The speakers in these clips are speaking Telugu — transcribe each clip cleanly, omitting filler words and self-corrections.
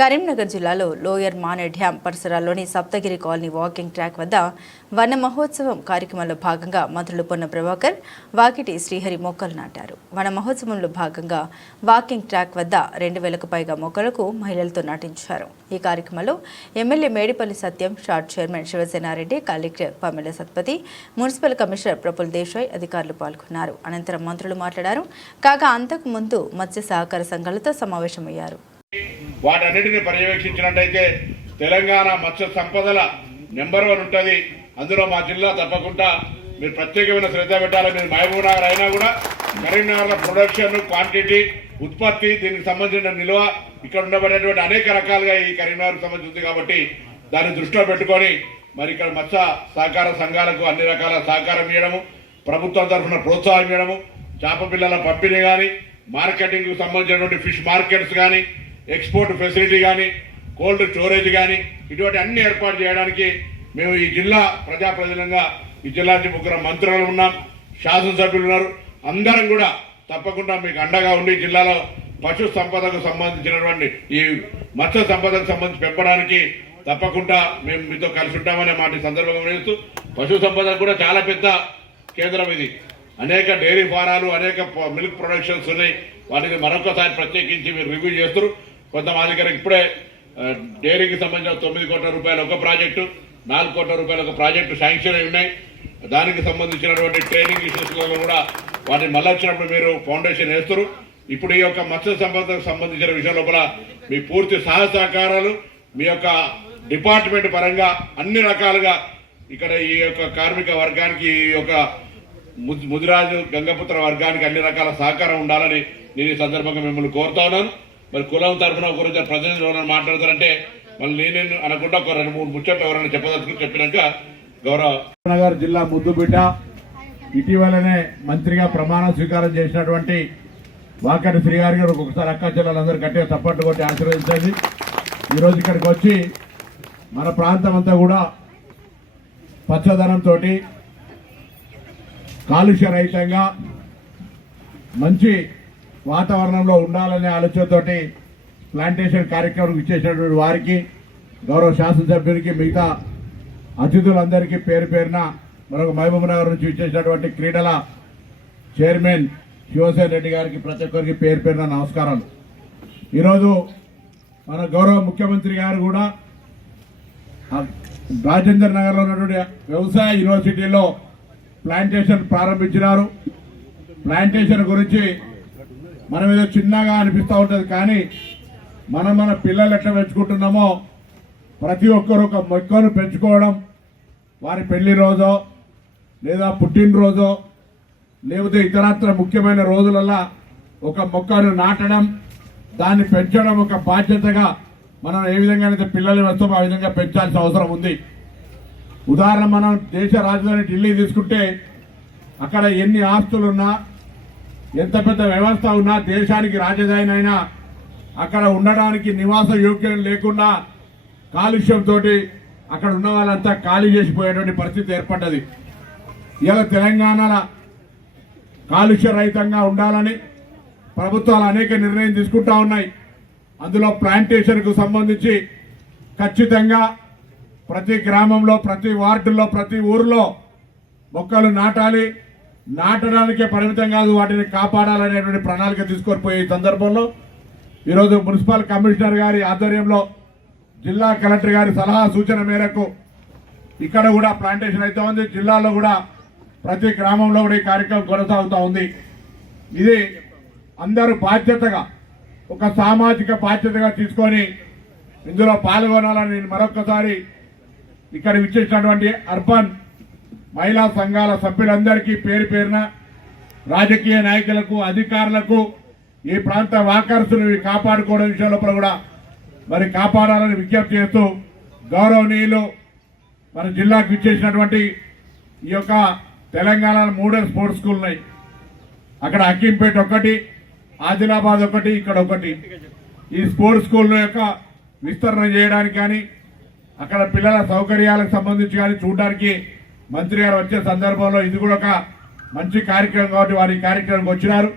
కరీంనగర్ జిల్లాలో లోయర్ మానే డ్యాం పరిసరాల్లోని సప్తగిరి కాలనీ వాకింగ్ ట్రాక్ వద్ద వన మహోత్సవం కార్యక్రమంలో భాగంగా మంత్రులు పొన్న ప్రభాకర్, వాకిటి శ్రీహరి మొక్కలు నాటారు. వన మహోత్సవంలో భాగంగా వాకింగ్ ట్రాక్ వద్ద 2000కు పైగా మొక్కలకు మహిళలతో నాటించారు. ఈ కార్యక్రమంలో ఎమ్మెల్యే మేడిపల్లి సత్యం, షార్ట్ chairman Sivasena Reddy, collector Pamela Satpathy, municipal commissioner Praful Desai అధికారులు పాల్గొన్నారు. అనంతరం మంత్రులు మాట్లాడారు. కాగా అంతకు ముందు మత్స్య సహకార సంఘాలతో సమావేశమయ్యారు. వాటన్నిటిని పర్యవేక్షించినట్టయితే తెలంగాణ మత్స్య సంపదల నెంబర్ 1 ఉంటుంది. అందులో మా జిల్లా తప్పకుండా మీరు ప్రత్యేకమైన శ్రద్ధ పెట్టాలి. మీరు మహబూబ్ నగర్ అయినా కూడా కరీంనగర్లో ప్రొడక్షన్, క్వాంటిటీ, ఉత్పత్తి, దీనికి సంబంధించిన నిల్వ ఇక్కడ ఉండబడేటువంటి అనేక రకాలుగా ఈ కరీంనగర్కు సంబంధించింది కాబట్టి దాన్ని దృష్టిలో పెట్టుకొని మరి ఇక్కడ మత్స్య సహకార సంఘాలకు అన్ని రకాల సహకారం ఇవ్వడము, ప్రభుత్వం తరఫున ప్రోత్సాహం ఇవ్వడము, చేప పిల్లల పంపిణీ కానీ, మార్కెటింగ్కు సంబంధించినటువంటి ఫిష్ మార్కెట్స్ కానీ, ఎక్స్పోర్ట్ ఫెసిలిటీ కానీ, కోల్డ్ స్టోరేజ్ కానీ, ఇటువంటి అన్ని ఏర్పాటు చేయడానికి మేము ఈ జిల్లా ప్రజాప్రతినిధులుగా ఈ జిల్లా నుంచి 3 మంత్రులు ఉన్నాం, శాసనసభ్యులు ఉన్నారు. అందరం కూడా తప్పకుండా మీకు అండగా ఉండి జిల్లాలో పశు సంపదకు సంబంధించినటువంటి ఈ మత్స్య సంపదకు సంబంధించి పెంపడానికి తప్పకుండా మేము మీతో కలిసి ఉంటామనే మాట సందర్భంగా వేస్తూ, పశు సంపదకు కూడా చాలా పెద్ద కేంద్రం ఇది. అనేక డైరీ ఫారాలు, అనేక మిల్క్ ప్రొడక్షన్స్ ఉన్నాయి. వాటిని మరొకసారి ప్రత్యేకించి మీరు రివ్యూ చేస్తారు. కొంతమంది దగ్గర ఇప్పుడే డైరీకి సంబంధించిన 9 కోట్ల రూపాయల ఒక ప్రాజెక్టు, 4 కోట్ల రూపాయల ఒక ప్రాజెక్టు శాంక్షన్ అయి ఉన్నాయి. దానికి సంబంధించినటువంటి ట్రైనింగ్ ఇష్యూస్లలో కూడా వాటిని మళ్ళీ వచ్చినప్పుడు మీరు ఫౌండేషన్ వేస్తారు. ఇప్పుడు ఈ యొక్క మత్స్య సంపదకు సంబంధించిన విషయం లోపల మీ పూర్తి సహకారాలు మీ యొక్క డిపార్ట్మెంట్ పరంగా అన్ని రకాలుగా ఇక్కడ ఈ యొక్క కార్మిక వర్గానికి, ఈ యొక్క ముదిరాజు గంగపుత్ర వర్గానికి అన్ని రకాల సహకారం ఉండాలని నేను ఈ సందర్భంగా మిమ్మల్ని కోరుతా ఉన్నాను. మరి కులం తరఫున గురించి ప్రతినిధులు ఎవరైనా మాట్లాడతారంటే మళ్ళీ నేనే అనుకుంటా ఒక 2-3 ముచ్చట్లు ఎవరైనా చెప్పదలుచుకుని చెప్పినాక గౌరవ నగర్ జిల్లా ముద్దుబిడ్డ, ఇటీవలనే మంత్రిగా ప్రమాణ స్వీకారం చేసినటువంటి వాకటి శ్రీ గారి గారు ఒకసారి అక్క చెల్లెలందరూ గట్టిగా చప్పట్లు కొట్టి ఆశీర్వదించండి. ఈరోజు ఇక్కడికి వచ్చి మన ప్రాంతం అంతా కూడా పచ్చదనంతో, కాలుష్య రహితంగా, మంచి వాతావరణంలో ఉండాలనే ఆలోచనతోటి ప్లాంటేషన్ కార్యక్రమం ఇచ్చేసినటువంటి వారికి, గౌరవ శాసనసభ్యునికి, మిగతా అతిథులందరికీ పేరు పేరున మరొక మహబూబ్ నగర్ నుంచి ఇచ్చేసినటువంటి క్రీడల చైర్మన్ శివసేన రెడ్డి గారికి ప్రతి ఒక్కరికి పేరు పేరున నమస్కారాలు. ఈరోజు మన గౌరవ ముఖ్యమంత్రి గారు కూడా రాజేందర్ నగర్లో ఉన్నటువంటి వ్యవసాయ యూనివర్సిటీలో ప్లాంటేషన్ ప్రారంభించినారు. ప్లాంటేషన్ గురించి మనం ఏదో చిన్నగా అనిపిస్తూ ఉంటుంది, కానీ మన పిల్లలు ఎట్లా పెంచుకుంటున్నామో ప్రతి ఒక్కరు ఒక మొక్కను పెంచుకోవడం, వారి పెళ్లి రోజో లేదా పుట్టినరోజో లేకపోతే ఇతరత్ర ముఖ్యమైన రోజులలో ఒక మొక్కను నాటడం, దాన్ని పెంచడం ఒక బాధ్యతగా మనం ఏ విధంగా అయితే పిల్లలు వేస్తామో ఆ విధంగా పెంచాల్సిన అవసరం ఉంది. ఉదాహరణ, మనం దేశ రాజధాని ఢిల్లీ తీసుకుంటే అక్కడ ఎన్ని ఆస్తులున్నా, ఎంత పెద్ద వ్యవస్థ ఉన్నా, దేశానికి రాజధాని అయినా అక్కడ ఉండడానికి నివాస యోగ్యం లేకుండా కాలుష్యంతో అక్కడ ఉన్న వాళ్ళంతా ఖాళీ చేసిపోయేటువంటి పరిస్థితి ఏర్పడ్డది. ఇలా తెలంగాణలో కాలుష్య రహితంగా ఉండాలని ప్రభుత్వాలు అనేక నిర్ణయం తీసుకుంటా ఉన్నాయి. అందులో ప్లాంటేషన్కు సంబంధించి ఖచ్చితంగా ప్రతి గ్రామంలో, ప్రతి వార్డుల్లో, ప్రతి ఊరిలో మొక్కలు నాటాలి. నాటడానికే పరిమితం కాదు, వాటిని కాపాడాలనేటువంటి ప్రణాళిక తీసుకొని పోయే సందర్భంలో ఈరోజు మున్సిపల్ కమిషనర్ గారి ఆధ్వర్యంలో, జిల్లా కలెక్టర్ గారి సలహా సూచన మేరకు ఇక్కడ కూడా ప్లాంటేషన్ అయితే ఉంది. జిల్లాలో కూడా ప్రతి గ్రామంలో కూడా ఈ కార్యక్రమం కొనసాగుతూ ఉంది. ఇది అందరూ బాధ్యతగా, ఒక సామాజిక బాధ్యతగా తీసుకొని ఇందులో పాల్గొనాలని నేను మరొకసారి ఇక్కడ విచ్చేసినటువంటి అర్బన్ మహిళా సంఘాల సభ్యులందరికీ పేరు పేరున, రాజకీయ నాయకులకు, అధికారులకు, ఈ ప్రాంత వాకర్సులు కాపాడుకోవడం విషయంలో కూడా మరి కాపాడాలని విజ్ఞప్తి చేస్తూ, గౌరవనీయులు మన జిల్లాకు విచ్చేసినటువంటి ఈ యొక్క తెలంగాణలో 3 స్పోర్ట్స్ స్కూల్ ఉన్నాయి. అక్కడ అక్కింపేట ఒకటి, ఆదిలాబాద్ ఒకటి, ఇక్కడ ఒకటి. ఈ స్పోర్ట్స్ స్కూల్ యొక్క విస్తరణ చేయడానికి కానీ, అక్కడ పిల్లల సౌకర్యాలకు సంబంధించి కానీ చూడడానికి మంత్రి గారు వచ్చే సందర్భంలో ఇది కూడా ఒక మంచి కార్యక్రమం కాబట్టి వారు ఈ కార్యక్రమానికి వచ్చినారు.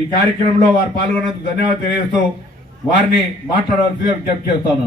ఈ కార్యక్రమంలో వారు పాల్గొన్నందుకు ధన్యవాదాలు తెలియజేస్తూ వారిని మాట్లాడవలసిందిగా విజ్ఞప్తి చేస్తాను.